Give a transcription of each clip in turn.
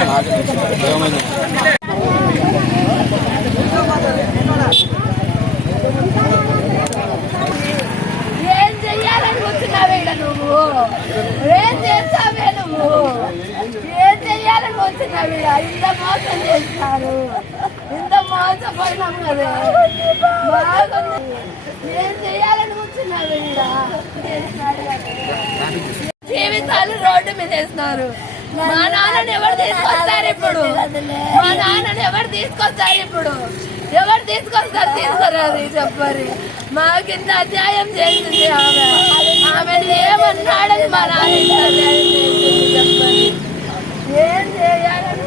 ఏం చెయ్యాలనుకుంటున్నావే నువ్వు? ఏం చేస్తావే నువ్వు? ఏం చెయ్యాలనుకుంటున్నావు? ఇంత మోసం చేస్తారు, ఇంత మోసపోయినాం కదా. బాగుంది. ఏం చెయ్యాలనుకుంటున్నావు? జీవితాలు రోడ్డు మీద వేస్తున్నారు. మా నాన్నని ఎవరు తీసుకొస్తారు ఇప్పుడు? మా నాన్నని ఎవరు తీసుకొస్తారు ఇప్పుడు? ఎవరు తీసుకొస్తారు? తీసుకురారు చెప్పరు. మాకింత అన్యాయం చేసింది ఆమె. ఆమెను ఏమన్నాడని మా నాన్న చెప్పండి. ఏం చేయాలని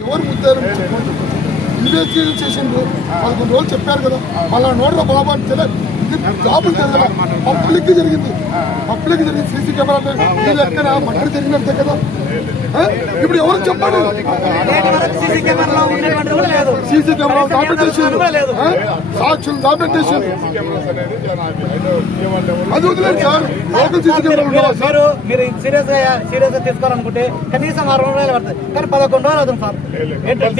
ఎవరు ముద్దారు ఇన్వెస్టిగేషన్ చేసిండ్రు. 11 రోజులు చెప్పారు కదా, మళ్ళా నోడ్రా బాబా అని తెలియదు. ఇది జాబులు కదా, పబ్లిక్ జరిగింది. సీసీ కెమెరా ఎక్కడ మటర్ జరిగినట్టే కదా. ఇప్పుడు ఎవరు చెప్పండి? సీసీ కెమెరా డాక్యుమెంటేషన్, సాక్షులు డాక్యుమెంటేషన్ అది వదిలేదు sir. Local CC camera sir. మీరు సీరియస్ గా తీసుకోవాలనుకుంటే కనీసం 60 రోజులు పడుతుంది, కానీ 11 రోజులు అవుతుంది సార్.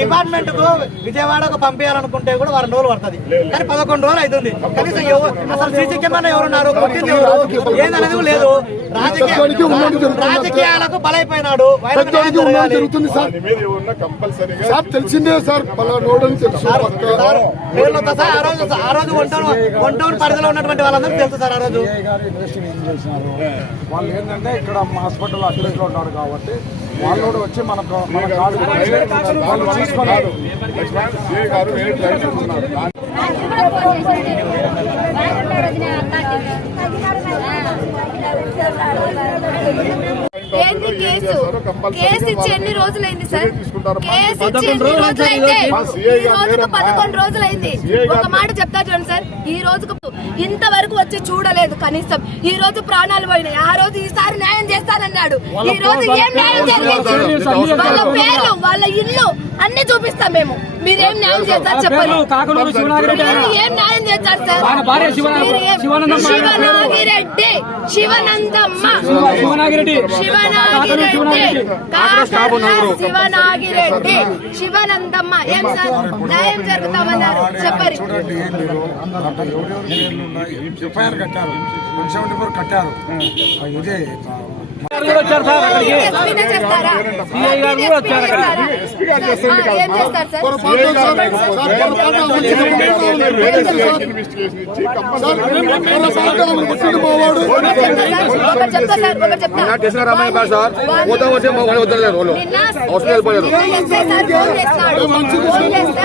డిపార్ట్మెంట్ కు విజయవాడకు పంపించాలనుకుంటే కూడా 2 రోజులు పడుతుంది, కానీ 11 రోజులు అవుతుంది. కనీసం అసలు సీసీ కెమెరా ఎవరున్నారు, కొట్టింది ఎవరు, ఏదనేది లేదు. రాజకీయాలకు బలైపోయినాడు. జరుగుతుంది సార్. తెలిసిందే సార్. ఆ రోజు వన్ టౌన్ పరిధిలో ఉన్నటువంటి వాళ్ళందరూ తెలుసు సార్. ఆ రోజు వాళ్ళు ఏంటంటే ఇక్కడ హాస్పిటల్ అడ్మిట్ లో ఉన్నారు కాబట్టి వాళ్ళు కూడా వచ్చి మనకు ఏంటి కేసు ఇచ్చి ఎన్ని రోజులైంది సార్? కేసు ఇచ్చి ఎన్ని రోజులైంది? ఈ రోజుకు 11 రోజులైంది. ఒక మాట చెప్తా చూడండి సార్, ఈ రోజుకు ఇంతవరకు వచ్చి చూడలేదు. కనీసం ఈ రోజు ప్రాణాలు పోయినాయి. ఆ రోజు ఈసారి న్యాయం చేస్తానన్నాడు. ఈ రోజు ఏం న్యాయం జరిగింది? వాళ్ళ పేర్లు, వాళ్ళ ఇల్లు అన్ని చూపిస్తాం మేము. మీరేం న్యాయం చేస్తారు చెప్పండి? ఏం న్యాయం చేస్తారు సార్? శివనాగిరెడ్డి, శివనందమ్మ, శివనాగిరెడ్డి, శివనాగిరెడ్డి, శివనందమ్మ ఏం సార్ న్యాయం జరుగుతామన్నారు చెప్పరు? ఎఫ్ఐఆర్ కట్టారు, 174 కట్టారు. ఇదే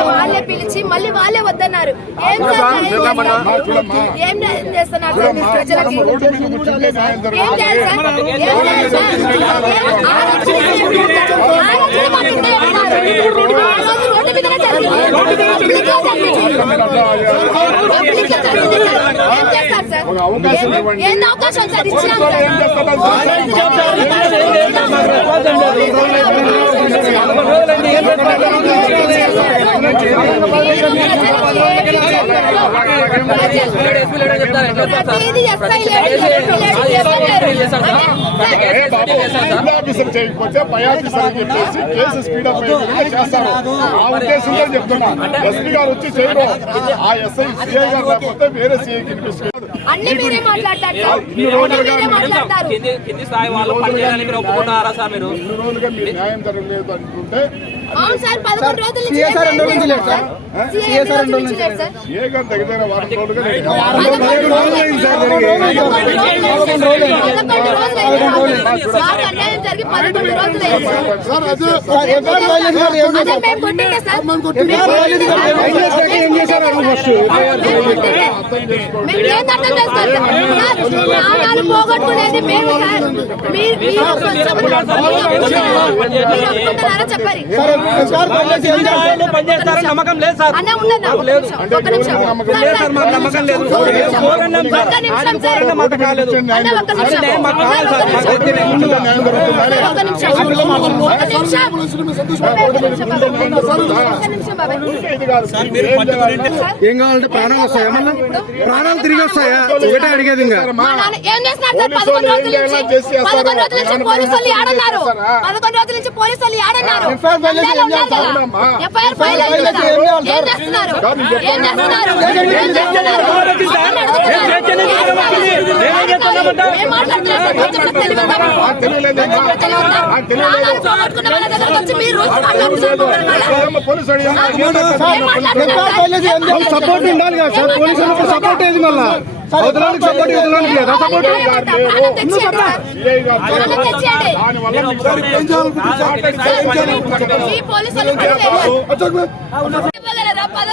వాళ్ళే పిలిచి మళ్ళీ వాళ్ళే వద్దన్నారు. ఏం చేస్తున్నారు ప్రజలకి? ఏంది అవకాశం సార్ ఇచ్చినాం చేయకపోతే పై ఆఫీసర్ చెప్పేసి కేసు స్పీడప్ చేస్తారు. ఆ ఉద్దేశంతో చెప్తున్నా. ఎస్పీ గారు వచ్చి చేయరు. ఆ ఎస్ఐ సిఐ గారు లేకపోతే వేరే సిఐకి అన్ని మీరే మాట్లాడతారు. కింది స్థాయి వాళ్ళు పనిచేయాలని మీరు ఒప్పుకుంటారా సార్? మీరు రోజులుగా మీరు న్యాయం జరగలేదు అంటుంటే అవును సార్. 11 రోజుల నుంచి ఏ గారు దగ్గర 11 రోజులుగా అన్యాయం జరిగి 11 రోజులు పోగొట్టుకునేది మేము సార్. చెప్పారు నమ్మకం లేదు సార్. అన్న ఉన్నదా? ఒక నిమిషం. ఒక్క నిమిషం సార్. మాకు కాలేదు. అన్న, ఒక్క నిమిషం. మాకు కావాలి సార్. ఒక్క నిమిషం. ఒక్క నిమిషం. ఒక్క నిమిషం బాబాయ్. ఏం కావాలంటే ప్రాణాలు వస్తాయా మళ్ళీ ప్రాణాలు తిరిగి వస్తాయా ఒకటే అడిగేది ఇంకా మా నాన్న ఏం చేస్తున్నారు సార్? 11 రోజుల నుంచి పోలీసు వాళ్ళు ఏడన్నారు. 11 రోజుల నుంచి పోలీసు వాళ్ళు ఏడన్నారు. ఎఫ్ఐఆర్ ఫైల్ అయింది కదా. ఏం చేస్తున్నారు? ఏం చేస్తున్నారు? ఏం చేస్తున్నారు? ఏం మాట్లాడుతున్నారు సార్? కొంచెం కూడా తెలివి ఉందా మీకు? కొంచెం కూడా తెలివి ఉందా? ప్రాణాలు పోగొట్టుకున్న వాళ్ళ దగ్గరకు వచ్చి మీరు రోజు మాట్లాడుతున్నారు. ఏం మాట్లాడుతున్నారు సార్? సపోర్ట్ ఉండాలి కదా సార్ పోలీసులకు సపోర్ట్ ఏది మళ్ళా అవతలానికి సపోర్ట్ ఇవ్వడానికి లేదా సపోర్ట్ ఈ పోలీసులు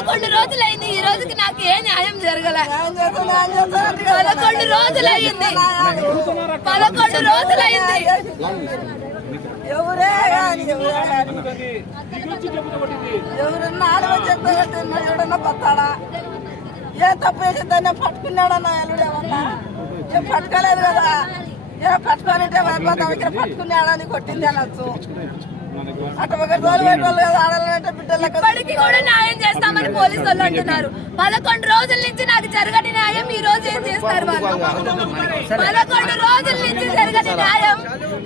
11 రోజులైంది. ఈ రోజుకి నాకు ఏ న్యాయం జరగలే. 11 రోజులైంది. 11 రోజులైంది. ఎవరే ఎవరన్నా ఆడవచ్చేస్తున్నా ఎవడన్నా పత్తాడా ఏ తప్పు చేసేదాన్ని పట్టుకున్నాడన్నా ఎల్లుడేమన్నా ఏం పట్టుకోలేదు కదా ఏ పట్టుకోనింటే వైపోతాం ఇక్కడ పట్టుకున్నాడని కొట్టింది అనొచ్చు అటు ఒకరి తోలు పెట్టాలి కదా ఆడాలంటే బిడ్డలకు ఇప్పటికి కూడా న్యాయం చేస్తామని పోలీసు వాళ్ళు అంటున్నారు. 11 రోజుల నుంచి నాకు జరగని న్యాయం ఈ రోజు ఏం చేస్తారు వాళ్ళు? 11 రోజుల నుంచి జరగని న్యాయం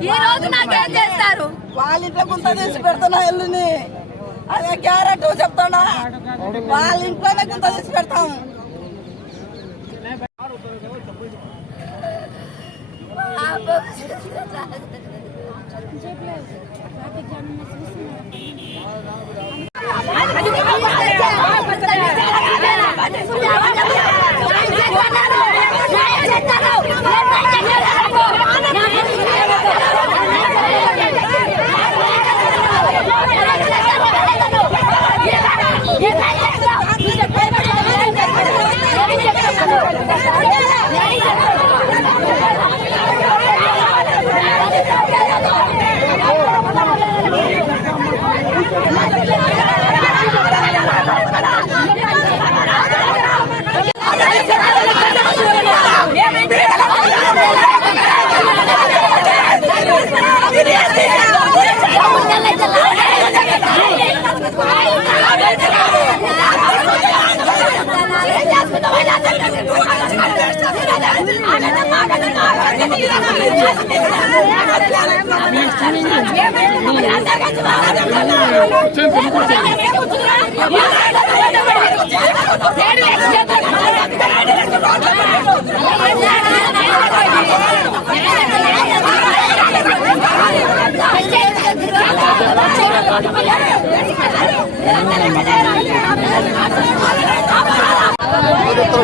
ఈ రోజు నాకేం చేస్తారు? వాళ్ళ ఇంట్లో గుంత తీసి పెడుతున్నా ఎల్లుని అదే క్యారెట్ చెప్తాడా వాళ్ళ ఇంట్లోనే గుంత తీసి పెడతాం.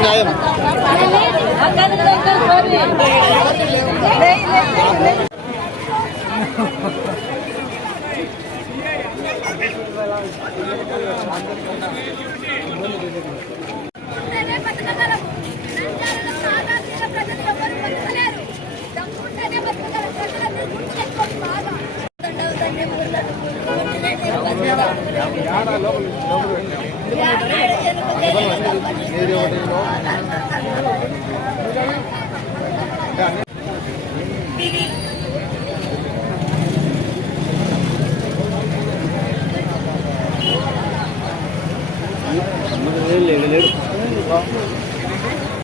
లేదు